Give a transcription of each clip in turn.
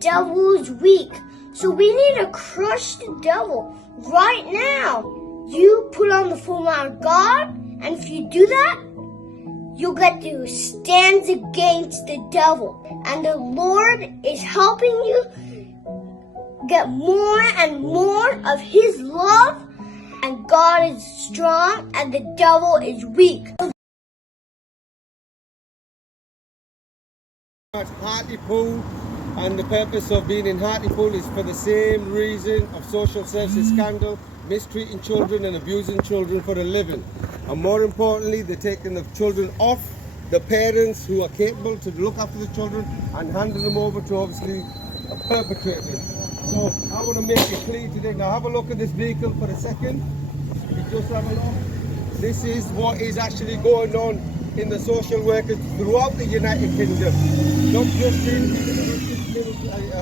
devil is weak. So we need to crush the devil right now. You put on the full armor of God, and if you do that, you'll get to stand against the devil. And the Lord is helping you get more and more of His love. And God is strong and the devil is weak. Hartlepool, and the purpose of being in Hartlepool is for the same reason of social services scandal, mistreating children and abusing children for a living. And more importantly, they're taking the children off the parents who are capable to look after the children and handing them over to obviously perpetrators. So I want to make it clear today. Now have a look at this vehicle for a second. Just have a look. This is what is actually going on in the social workers throughout the United Kingdom. Not just in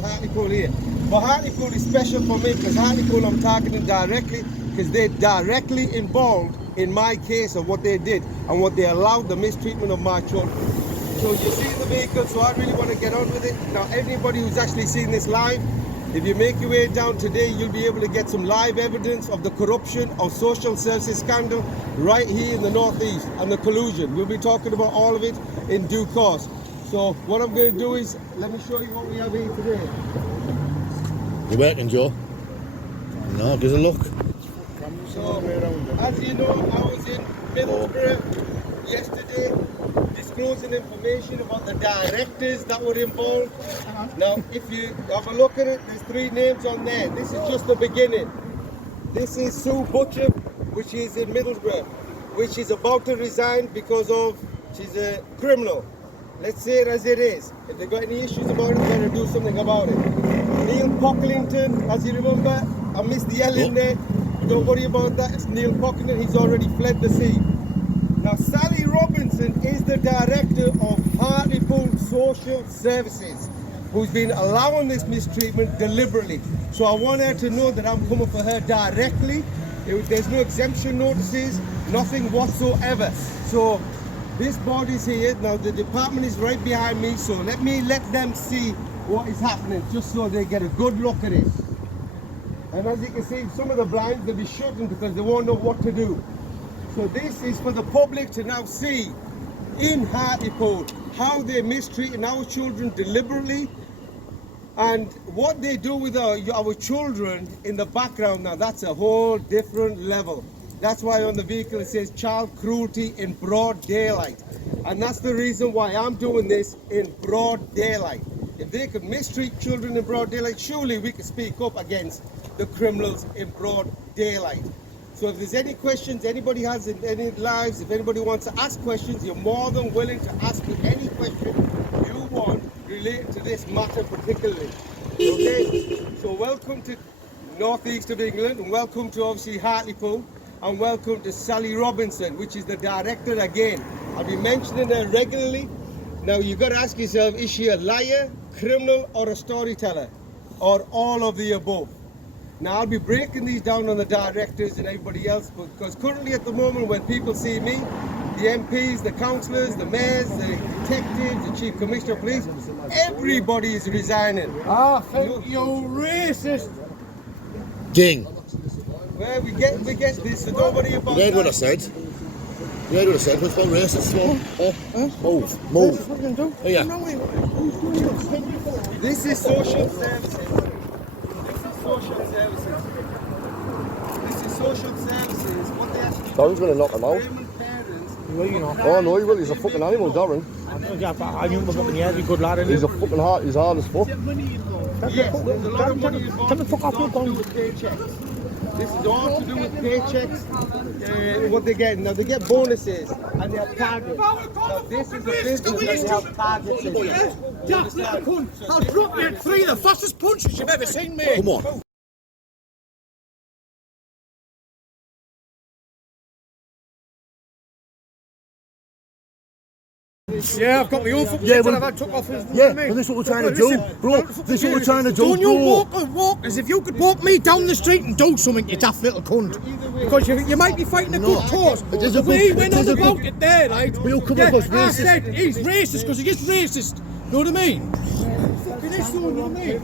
Hartlepool here. But Hartlepool is special for me because Hartlepool I'm targeting directly because they're directly involved in my case of what they did and what they allowed the mistreatment of my children. So you see the vehicle, so I really want to get on with it. Now anybody who's actually seen this live, if you make your way down today, you'll be able to get some live evidence of the corruption of social services scandal right here in the northeast and the collusion. We'll be talking about all of it in due course. So what I'm going to do is, let me show you what we have here today. You working, Joe? No, give us a look. So, as you know, I was in Middlesbrough yesterday disclosing information about the directors that were involved. Now, if you have a look at it, there's 3 names on there. This is just the beginning. This is Sue Butcher, which is in Middlesbrough, which is about to resign because of she's a criminal. Let's say it as it is. If they've got any issues about it, they're going to do something about it. Neil Pocklington, as you remember, I missed the L in there. Don't worry about that. It's Neil Pocklington. He's already fled the scene. Now, Sally Robinson is the director of Hartlepool Social Services, who's been allowing this mistreatment deliberately. So I want her to know that I'm coming for her directly. There's no exemption notices, nothing whatsoever. So this body's here. Now the department is right behind me, so let them see what is happening, just so they get a good look at it. And as you can see, some of the blinds, they'll be shutting because they won't know what to do. So this is for the public to now see in Hartlepool how they're mistreating our children deliberately and what they do with our children in the background. Now that's a whole different level. That's why on the vehicle it says child cruelty in broad daylight. And that's the reason why I'm doing this in broad daylight. If they could mistreat children in broad daylight, surely we could speak up against the criminals in broad daylight. So if there's any questions, anybody has in any lives, if anybody wants to ask questions, you're more than willing to ask me any question you want related to this matter particularly. Okay, so welcome to northeast of England, and welcome to obviously Hartlepool, and welcome to Sally Robinson, which is the director again. I'll be mentioning her regularly. Now you've got to ask yourself, is she a liar, criminal, or a storyteller, or all of the above? Now I'll be breaking these down on the directors and everybody else, because currently at the moment when people see me, the MPs, the councillors, the mayors, the detectives, the chief commissioner of police, everybody is resigning. I think you're racist. Ding. Well, we get this, so don't worry about You heard that. what I said? You heard what I said? What's about racist? Move. Move. What are you going to do? Oh, yeah. This is social services. Social services. This is social services. What they actually Darren's going to knock him out. parents. Well, you know. Oh, no, he will. He's a fucking animal, Darren. I knew him fucking years. He's a good lad. He's a fucking heart. He's hard as fuck. Yes, there's a lot of money involved. Tell me fuck off your gun. With paychecks. This is all to do with paychecks, what they get. Now they get bonuses and they have targets. Now this is a business that they have targets in. Jack, little cunt. I'll drop you in 3 of the fastest punches you've ever seen, mate. Come on. Yeah, I've got my own fucking Yeah, shit well- that I've had took off. Yeah, well, this is what we're trying to do, bro. This is what we're trying to do, Don't you bro. walk as if you could walk me down the street and do something, you daft little cunt. Because you might be fighting a good cause. It is a The way he good- went it on is a about good- it there, right? But you'll come Yeah, across I racist. said he's racist because he is racist. know what I mean? Fucking issue, you know what I mean?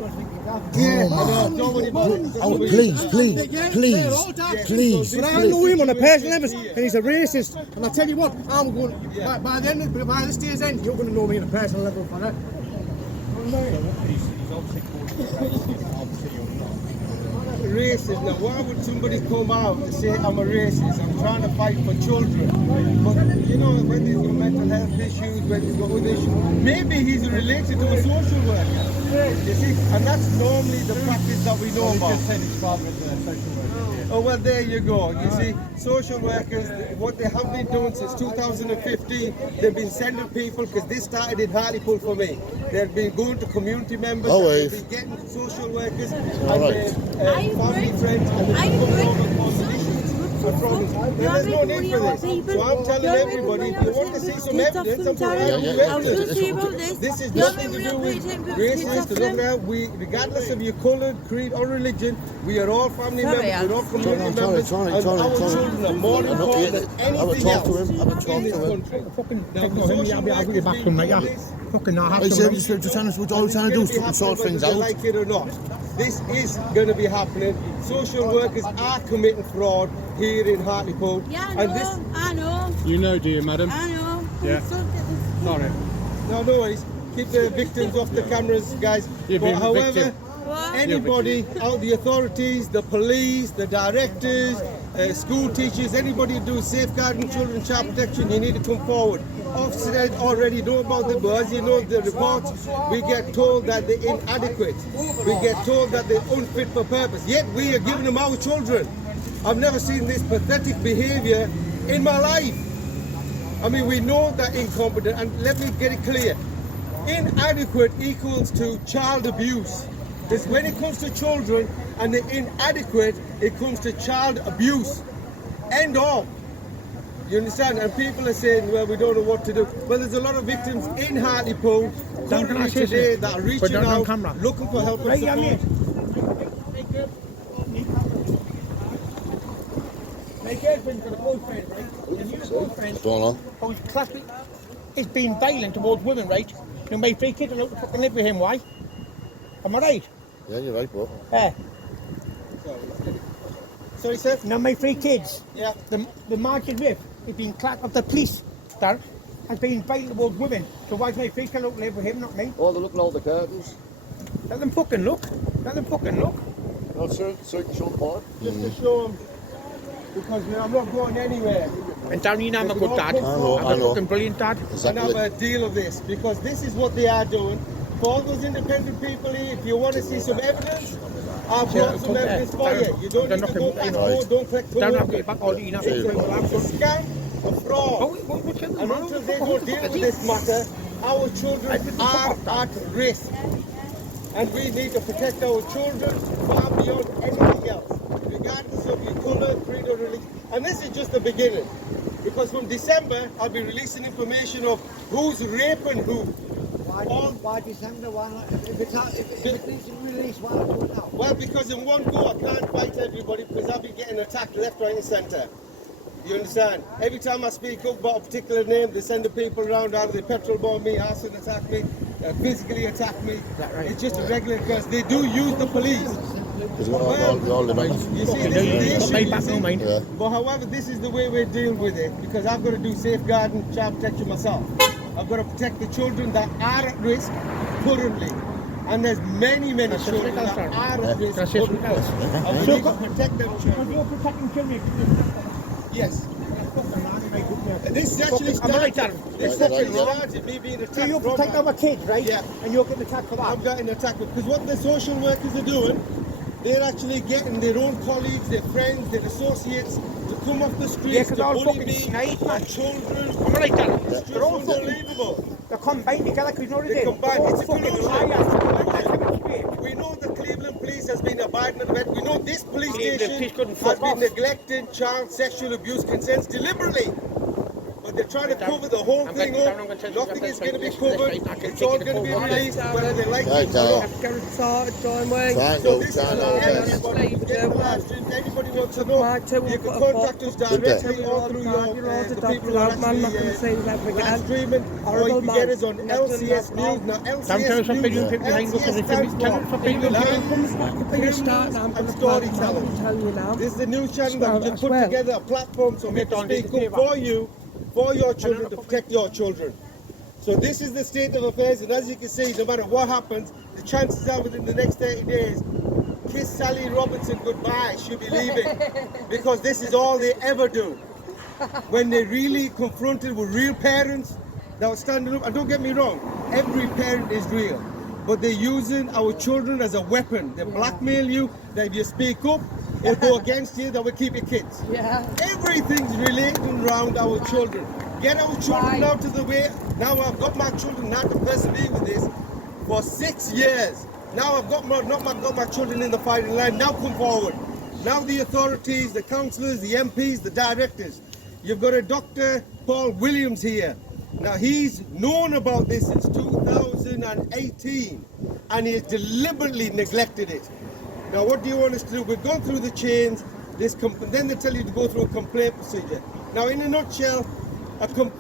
Yeah, don't worry about it. Oh, please, please, please, please. But I know him on a personal level, and he's a racist. And I tell you what, I'm going. By this day's end, you're going to know me on a personal level for that. Racist. Now, why would somebody come out and say I'm a racist? I'm trying to fight for children. But you know, when there's got mental health issues, when there's got other issues, maybe he's related to a social worker. You see, and that's normally the practice that we know about. Oh well, there you go. You see, social workers, what they have been doing since 2015, they've been sending people, because this started in Hartlepool for me. They've been going to community members, and they've been getting social workers and family friends, and they've been coming over and causing issues and problems. There's no need for this. So I'm telling everybody, if you want to see some evidence, I'm providing you evidence. This is nothing to do with racism. To look at, regardless of your colour, creed, or religion, we are all family members. We're all community members, and our children are more important than anything else in this country. Now, the social workers being doing this, Fucking not Hey, Sam, just trying to do is fucking sort things out. like it or not. This is going to be happening. Social workers are committing fraud here in Hartlepool. Yeah, I know. You know, do you, madam? I know. Yeah. Sorry. No worries. Keep the victims off the cameras, guys. But however, anybody out, the authorities, the police, the directors, school teachers, anybody who does safeguarding children, child protection, you need to come forward. Officers already know about the buzz, you know the reports. We get told that they're inadequate. We get told that they're unfit for purpose. Yet we are giving them our children. I've never seen this pathetic behavior in my life. I mean, we know that incompetent, and let me get it clear. Inadequate equals to child abuse. Because when it comes to children and the inadequate, it comes to child abuse. End of. You understand? And people are saying, well, we don't know what to do. Well, there's a lot of victims in Hartlepool currently today that are reaching out, looking for help and support. My girlfriend's got a boyfriend, right? And your boyfriend, What's going on? who's classic, is being violent towards women, right? You my 3 kids are out to fucking live with him, why? Am I right? Yeah, you're right, bro. Yeah. Sorry, sir? Now my 3 kids, Yeah. the margin with, is being clapped of the police, sir, has been violent towards women. So why's my 3 kids out to live with him, not me? Oh, they're looking at all the curtains. Let them fucking look. Let them fucking look. No, sir, so you can show them part. Just to show them, because I'm not going anywhere. And Darren, you know I'm a good dad. I know. I'm a fucking brilliant dad. And have a deal of this, because this is what they are doing. For all those independent people here, if you want to see some evidence, I've brought some evidence for you. You don't need to go back home, don't collect Darren, I'll get back all the enough. It's a scam, a fraud. And until they don't deal with this matter, our children are at risk. And we need to protect our children far beyond anything else, regardless of your colour, creed or religion. And this is just the beginning. Because from December, I'll be releasing information of who's raping who. Why December? Why not? If it's released, why not do it now? Well, because in one go, I can't fight everybody because I've been getting attacked left, right and centre. You understand? Every time I speak up about a particular name, they send the people around, either they petrol bomb me, arson attack me, physically attack me. Right? It's just a regular because they do use the police. Because we all live out. You see, this is the issue, you see? Yeah. But however, this is the way we're dealing with it, because I've got to do safeguarding, child protection myself. I've got to protect the children that are at risk currently. And there's many children that are at risk currently. And we need to protect them children. You're protecting children. Yes. This actually started, me being attacked. So you're protecting our kids, right? Yeah. And you're getting attacked for that. I'm getting attacked because what the social workers are doing, they're actually getting their own colleagues, their friends, their associates to come off the streets to bully me, my children. I'm like that. It's just unbelievable. They're combined together because you know what it They is. combine. It's a collusion. collusion. We know the Cleveland police has been abiding by it. We know this police Cleveland station police couldn't has fuck been off. neglecting child sexual abuse consents deliberately. But but they're trying to cover the whole thing up. Nothing is going to be covered. It's all going to be released, whether they like it or not. Thank So you, this is thank what anybody wants to know. You can contact us directly or through the people who are actually live streaming, or you can get us on LCS News. Now LCS News stands for Film and Storytelling. This is a news channel that we just put together, a platform so we can speak up for you, for your children, to protect your children. So this is the state of affairs, and as you can see, no matter what happens, the chances are within the next 30 days, kiss Sally Robinson goodbye, she'll be leaving, because this is all they ever do. When they're really confronted with real parents that are standing up, and don't get me wrong, every parent is real, but they're using our children as a weapon. They blackmail you, that if you speak up, they'll go against you, that will keep your kids. Yeah. Everything's relating around our children. Get our children out of the way. Now I've got my children not to persevere with this for 6 years. Now I've got my children in the fighting line. Now come forward. Now the authorities, the councillors, the MPs, the directors. You've got a Dr. Paul Williams here. Now he's known about this since 2018 and he has deliberately neglected it. Now what do you want us to do? We've gone through the chains, then they tell you to go through a complaint procedure. Now in a nutshell,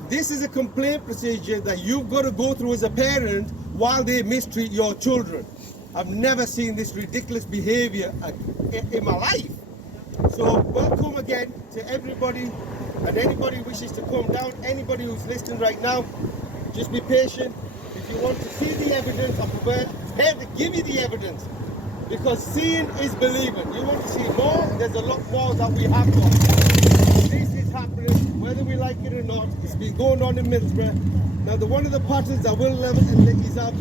this is a complaint procedure that you've got to go through as a parent while they mistreat your children. I've never seen this ridiculous behaviour in my life. So welcome again to everybody, and anybody who wishes to come down, anybody who's listening right now, just be patient. If you want to see the evidence, I'm prepared to give you the evidence, because seeing is believing. You want to see more, there's a lot more that we have got. This is happening, whether we like it or not. It's been going on in Middlesbrough. Now one of the patterns I will level is that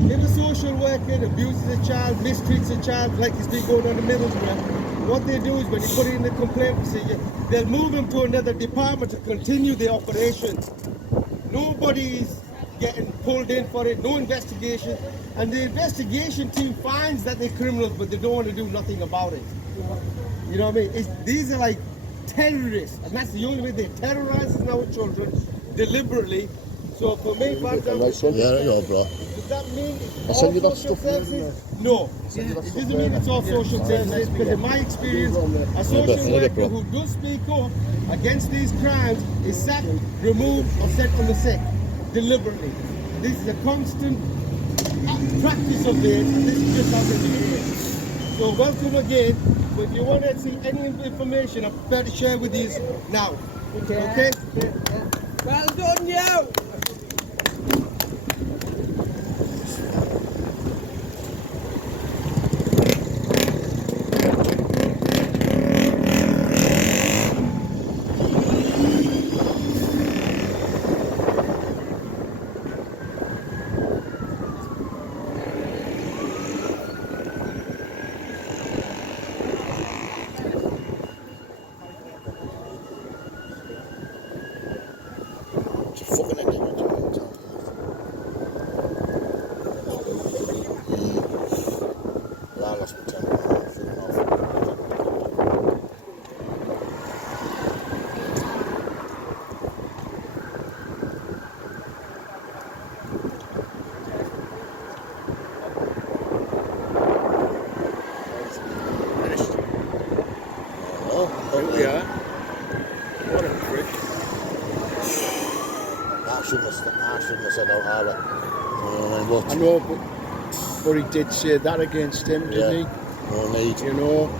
if a social worker abuses a child, mistreats a child, like it's been going on in Middlesbrough, what they do is when you put it in the complaint procedure, they'll move them to another department to continue the operation. Nobody's getting pulled in for it, no investigation. And the investigation team finds that they're criminals, but they don't want to do nothing about it. You know what I mean? These are like terrorists, and that's the only way they're terrorizing our children deliberately. So for me, for example, Yeah, you are, bro. does that mean I'll all send you that social stuff. services? No, it doesn't mean it's all social services, because in my experience, a social worker who does speak up against these crimes is sacked, removed, or sent on the sick deliberately. This is a constant practice of this, and this is just how they behave. So welcome again. But if you want to see any information, I'm prepared to share with you now. Okay? Well done, you. Fucking ignorant. I lost my temper. Here we are. What a prick. I shouldn't have said no either. I know, but he did say that against him, didn't he? No need. You know,